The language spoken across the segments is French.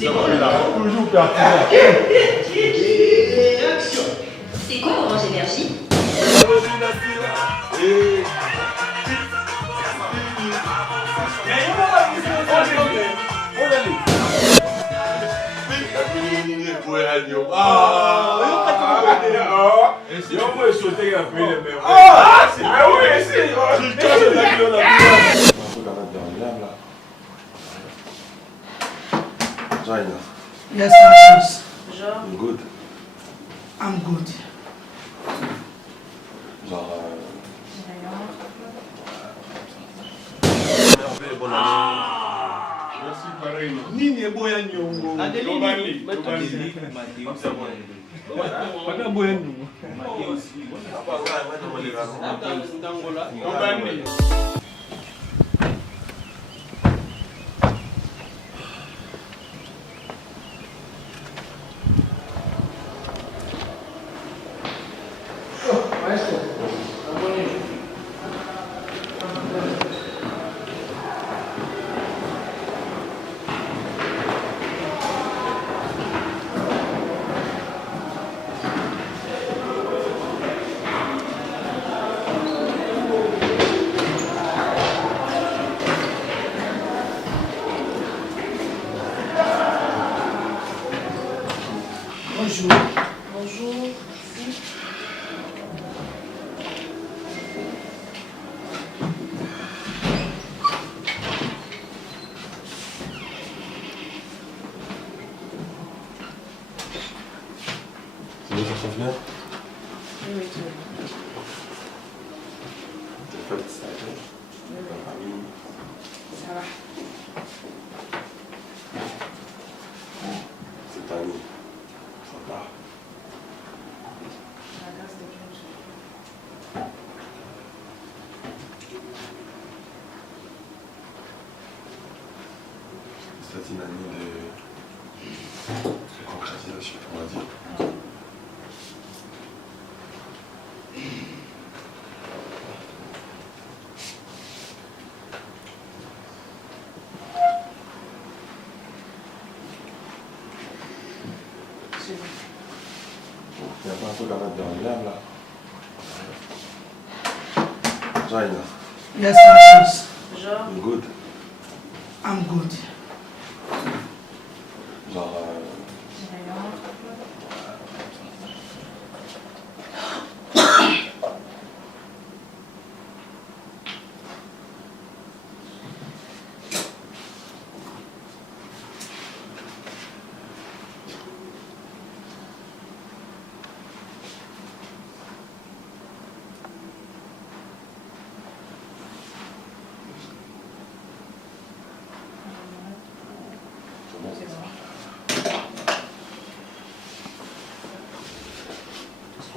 Toujours pertinent. C'est quoi Orange Énergie? Yes, Francis. I'm good. I'm good. Merci, pareil. Nini est boya nyongo. Tobani. Paka boya nyongo. Tobani. Bonjour. Bonjour. Ça va, ça se passe bien? Oui, tout va bien. T'as fait ça, ta famille? Ça va. Cette année, ça va. La grâce de Dieu. C'est une année de concrétisation, on va dire. Il n'y a pas un truc à mettre dans le lave là. Jaina, Yes, Francis. I'm good. I'm good.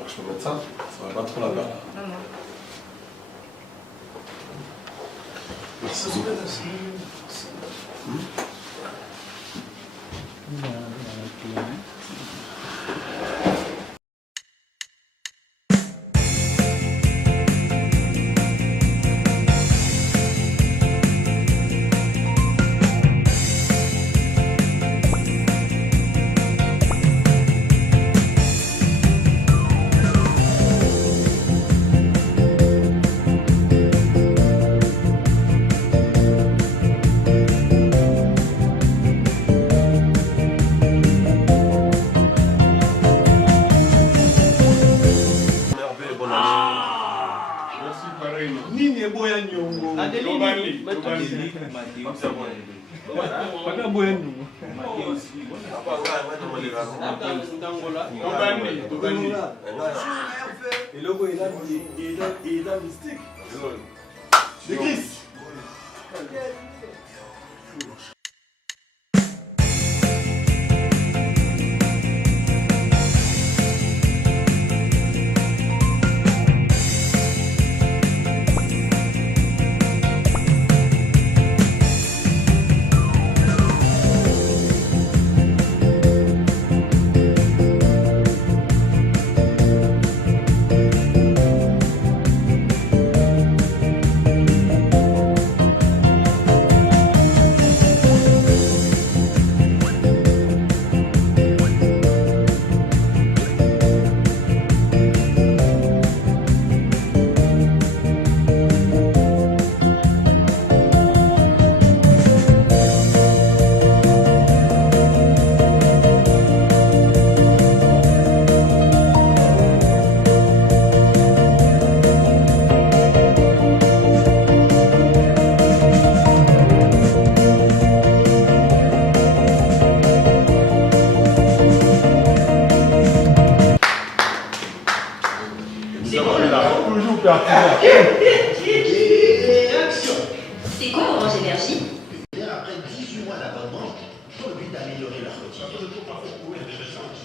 Je peux mettre ça? Ça va pas trop la perdre. Non, non. Merci beaucoup. Paka boya nyongo. Il est dans mystique. L'église.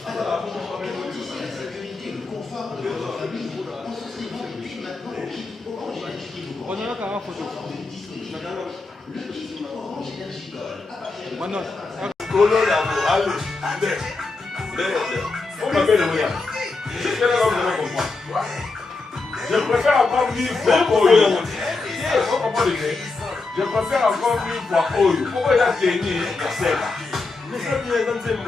Alors, garantissez la sécurité et le confort de votre famille en souscrivant dès maintenant au kit Orange Énergie qui vous convient. Le kit Orange Énergie Gold à partir de je préfère encore 1000 fois Oyo. Je préfère encore 1000 fois Oyo. Pourquoi il a tenu la seka? Mais ça vient dans ces mots.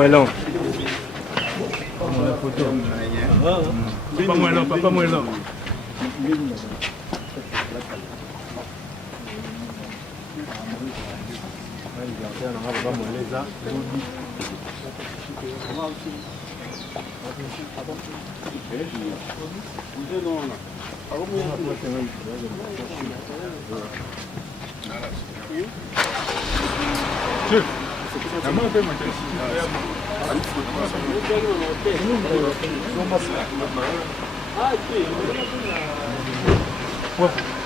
Moelon. Papa Moelon, Papa Moelon. Ouais.